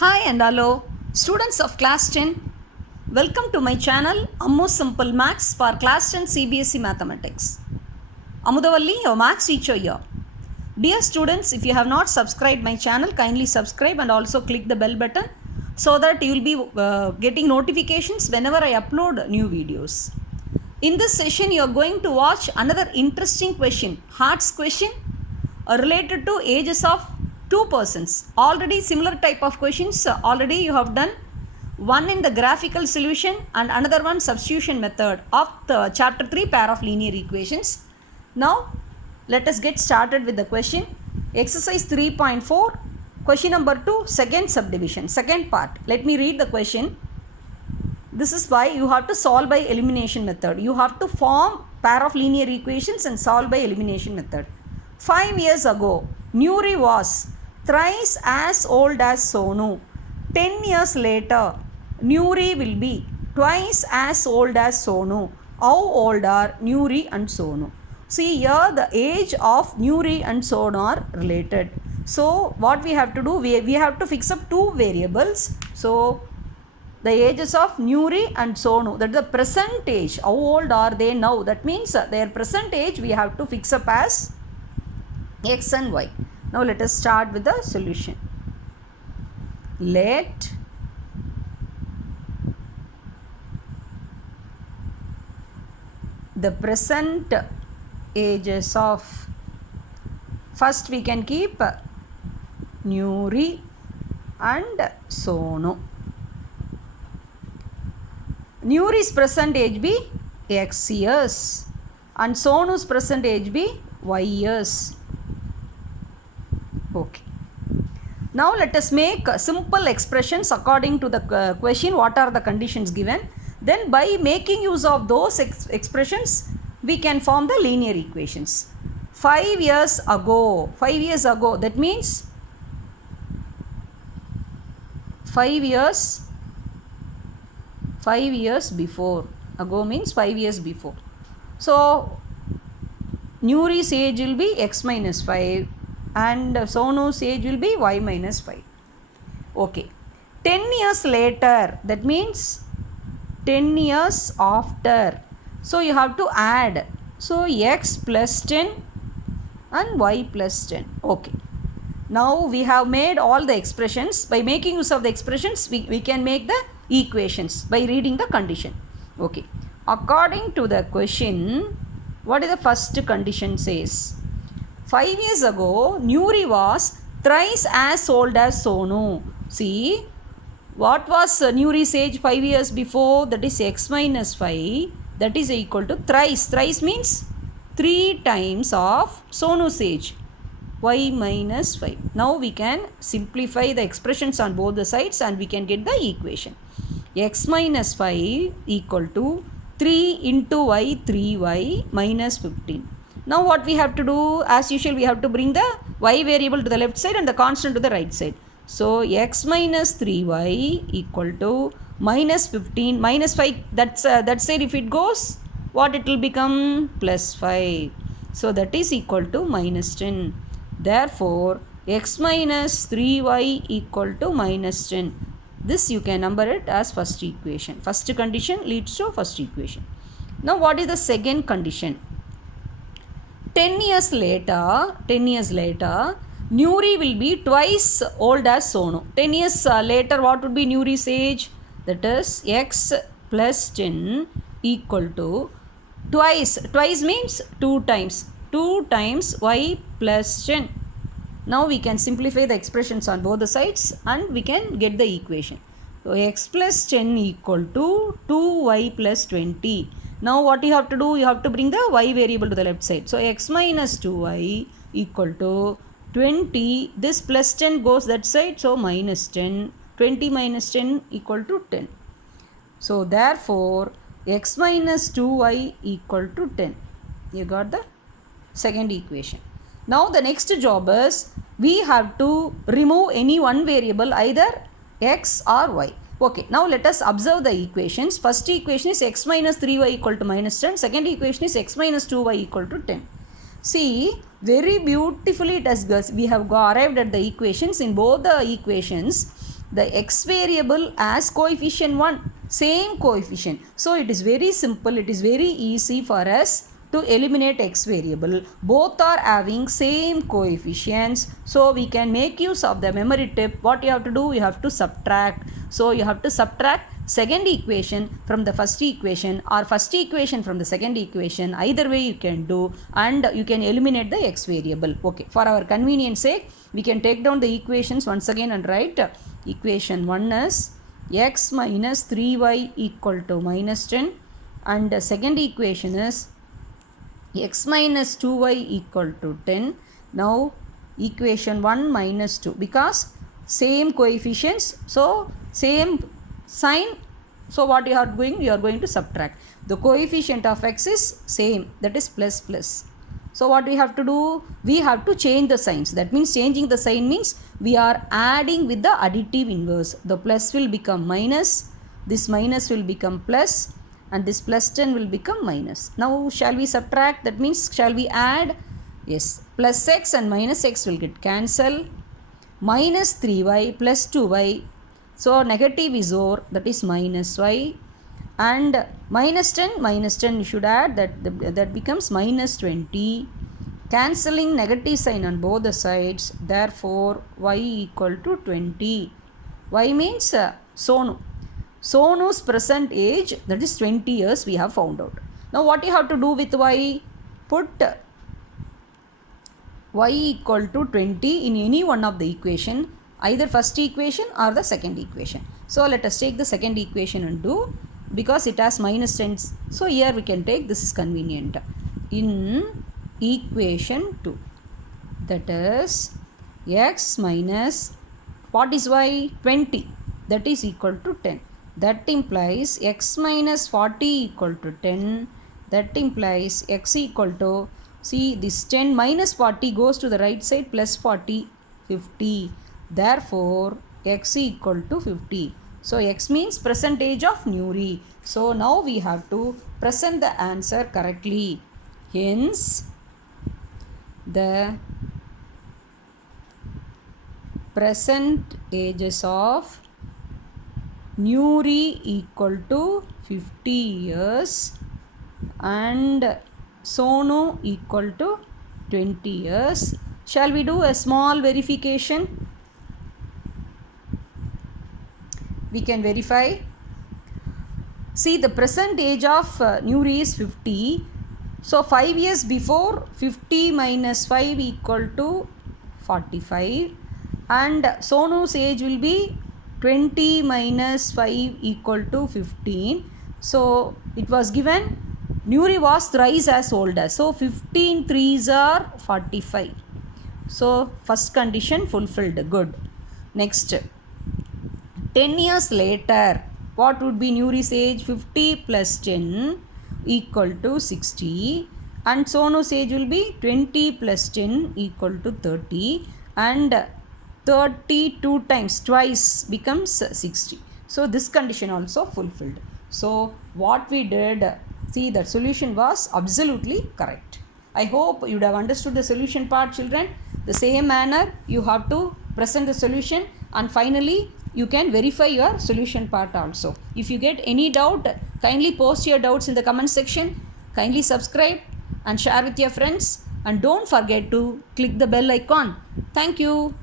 Hi and hello, students of class 10. Welcome to my channel Ammu Simple Maths for class 10 CBSE Mathematics. Amudavalli, your maths teacher here. Dear students, if you have not subscribed my channel, kindly subscribe and also click the bell button so that you will be getting notifications whenever I upload new videos. In this session, you are going to watch another interesting question, Hart's question related to ages of two persons. Already similar type of questions already you have done. One in the graphical solution and another one substitution method of the chapter 3 pair of linear equations. Now let us get started with the question. Exercise 3.4, question number 2, second subdivision, second part. Let me read the question. This is why you have to solve by elimination method. You have to form pair of linear equations and solve by elimination method. 5 years ago, Nuri was thrice as old as Sonu. 10 years later, Nuri will be twice as old as Sonu. How old are Nuri and Sonu? See here, the age of Nuri and Sonu are related. So what we have to do, we have to fix up two variables. So the ages of Nuri and Sonu, that is the present age. How old are they now? That means their present age we have to fix up as x and y. Now let us start with the solution. Let the present ages of, first we can keep Nuri and Sonu. Nuri's present age be x years and Sonu's present age be y years. Okay. Now let us make simple expressions according to the question. What are the conditions given? Then by making use of those expressions, we can form the linear equations. 5 years ago, that means 5 years before. Ago means 5 years before. So Nuri's age will be x minus 5 and Sonu's age will be y minus 5. Okay. 10 years later, that means 10 years after. So you have to add. So x plus 10 and y plus 10. Okay. Now we have made all the expressions. By making use of the expressions, we can make the equations by reading the condition. Okay. According to the question, what is the first condition says? 5 years ago, Nuri was thrice as old as Sonu. See, what was Nuri's age 5 years before? That is x minus 5. That is equal to thrice. Thrice means 3 times of Sonu's age, y minus 5. Now we can simplify the expressions on both the sides and we can get the equation. X minus 5 equal to 3 into y, 3y minus 15. Now what we have to do, as usual, we have to bring the y variable to the left side and the constant to the right side. So x minus 3y equal to minus 15, minus 5, that side if it goes, what it will become? Plus 5. So that is equal to minus 10. Therefore, x minus 3y equal to minus 10. This you can number it as first equation. First condition leads to first equation. Now what is the second condition? 10 years later, Nuri will be twice old as Sonu. 10 years later, what would be Nuri's age? That is x plus 10 equal to twice. Twice means 2 times. 2 times y plus 10. Now we can simplify the expressions on both the sides and we can get the equation. So x plus 10 equal to 2y plus 20. Now what you have to do? You have to bring the y variable to the left side. So x minus 2y equal to 20. This plus 10 goes that side. So minus 10. 20 minus 10 equal to 10. So therefore x minus 2y equal to 10. You got the second equation. Now the next job is we have to remove any one variable, either x or y. Okay, now let us observe the equations. First equation is x minus 3y equal to minus 10. Second equation is x minus 2y equal to 10. See, very beautifully it has we have arrived at the equations. In both the equations, the x variable as coefficient 1, same coefficient. So it is very simple, it is very easy for us to eliminate x variable. Both are having same coefficients, so we can make use of the memory tip. What you have to do, you have to subtract. So you have to subtract second equation from the first equation, or first equation from the second equation. Either way you can do, and you can eliminate the x variable. Okay, for our convenience sake, we can take down the equations once again and write equation 1 is x minus 3y equal to minus 10, and the second equation is x minus 2y equal to 10. Now equation 1 minus 2, because same coefficients, so same sign. So what you are doing, you are going to subtract. The coefficient of x is same, that is plus plus. So what we have to do, we have to change the signs. That means changing the sign means we are adding with the additive inverse. The plus will become minus, this minus will become plus, and this plus 10 will become minus. Now shall we subtract? That means shall we add? Yes, plus x and minus x will get cancelled. Minus 3y plus 2y, so negative is over, that is minus y, and minus 10 you should add, that becomes minus 20, cancelling negative sign on both the sides. Therefore y equal to 20. Y means Sonu's present age, that is 20 years, we have found out. Now what you have to do with y? Put y equal to 20 in any one of the equation, either first equation or the second equation. So let us take the second equation and do, because it has minus 10. So here we can take, this is convenient. In equation 2, that is x minus, what is y? 20, that is equal to 10. That implies x minus 40 equal to 10. That implies x equal to, see, this 10 minus 40 goes to the right side, plus 40, 50. Therefore x equal to 50. So x means present age of Nuri. So now we have to present the answer correctly. Hence the present ages of Nuri equal to 50 years and Sonu equal to 20 years. Shall we do a small verification? We can verify. See, the present age of Nuri is 50. So 5 years before, 50 minus 5 equal to 45, and Sonu's age will be 20 minus 5 equal to 15. So it was given Nuri was thrice as old as, so 15 threes are 45. So first condition fulfilled, good. Next, 10 years later, what would be Nuri's age? 50 plus 10 equal to 60, and Sonu's age will be 20 plus 10 equal to 30, and 32 times twice becomes 60. So this condition also fulfilled. So what we did, see, the solution was absolutely correct. I hope you would have understood the solution part, children. The same manner you have to present the solution, and finally you can verify your solution part also. If you get any doubt, kindly post your doubts in the comment section. Kindly subscribe and share with your friends, and don't forget to click the bell icon. Thank you.